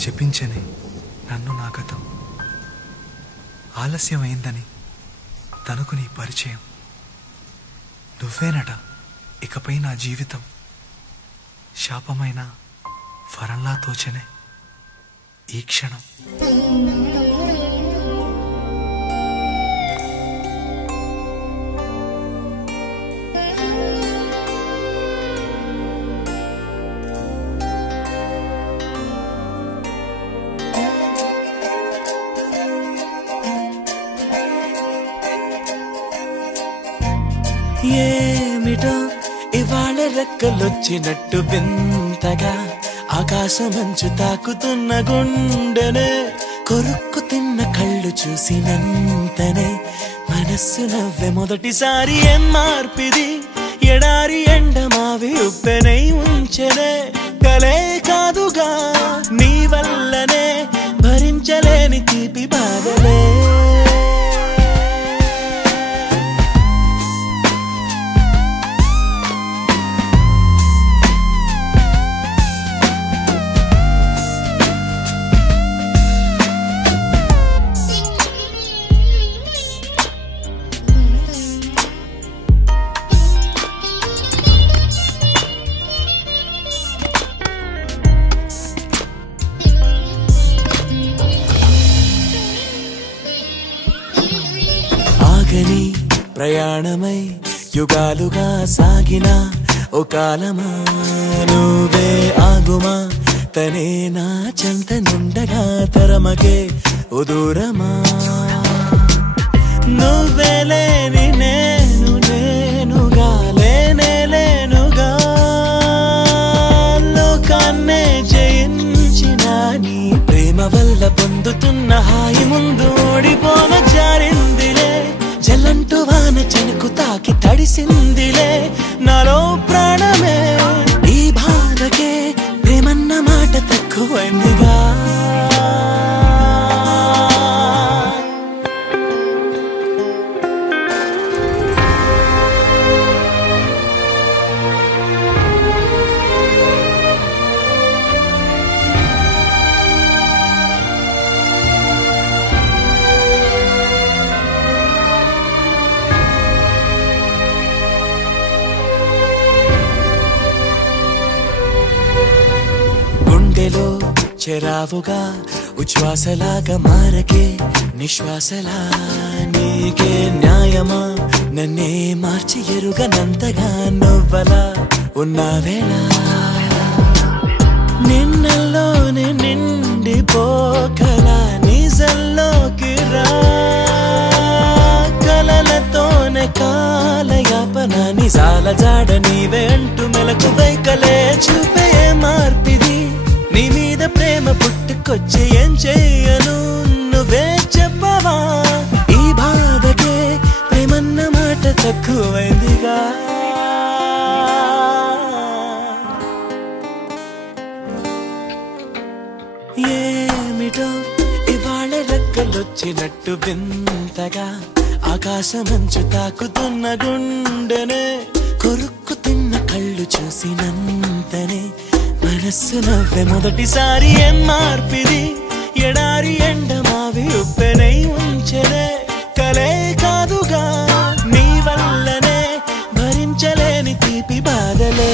శపించని నన్ను నా గతం, ఆలస్యమైందని తనకు నీ పరిచయం. నువ్వేనట ఇకపై నా జీవితం, శాపమైన వరంలా తోచనే ఈ క్షణం. ఏమిటో ఇవాళ రెక్కలొచ్చినట్టు వింతగా ఆకాశమంచు తాకుతున్న గుండెనే, కొరుక్కు తిన్న కళ్ళు చూసినంతనే మనస్సు నవ్వే మొదటిసారి. ఏం మార్పిది, ఎడారి ఎండమావి ఉప్పెనై ఉంచెనే, కలే కాదుగా నీ వల్లనే భరించలేని తీపి బాధలే. ఆగని ప్రయాణమై యుగాలుగా సాగిన ఓ కాలమా, నువ్వే ఆగుమా తనే నా చెంత నుండగా తరమగే ఓ దూరమా. నువ్వే లేని నేను నేనుగా లేనే లేనుగా, లోకాన్నే జయించిన నీ ప్రేమ వల్ల పొందుతున్న హాయి ముందు ఓడిపోన జారిందిలే. జలంటు వాన చెనుకు తాకి తడిసిందిలే నాలో ప్రాణమే, ఈ బాధకే ప్రేమన్న మాట తక్కువైందిగా. గుండెలో చెరావుగా ఉచ్ఛ్వాసలాగా మారకే నిశ్వాసలా, నీకే న్యాయమా నన్నే మార్చి ఎరుగనంతగా నువ్వలా ఉన్నావేళ. నిన్నల్లోనే నిండిపోకలా నిజల్లోకి రా, కలలతోనే కాలయాపన నిజాల జాడ నీవే అంటూ మెలకు వైకలే చూపే మార్పిది. నీ మీద ప్రేమ పుట్టుకొచ్చి ఏం చేయను నువ్వే చెప్పవా, ఈ బాధకే ప్రేమన్న మాట తక్కువైందిగా. ఏమిటో ఇవాళ రెక్కలొచ్చినట్టు వింతగా ఆకాశమంచు తాకుతున్న గుండెనే, కొరుక్కు తిన్న కళ్ళు చూసినంతనే మనస్సు నవ్వే మొదటిసారి. ఏం మార్పిది, ఎడారి ఎండమావి ఉప్పెనై ఉంచెనే, కలే కాదుగా నీ వల్లనే భరించలేని తీపి బాధలే.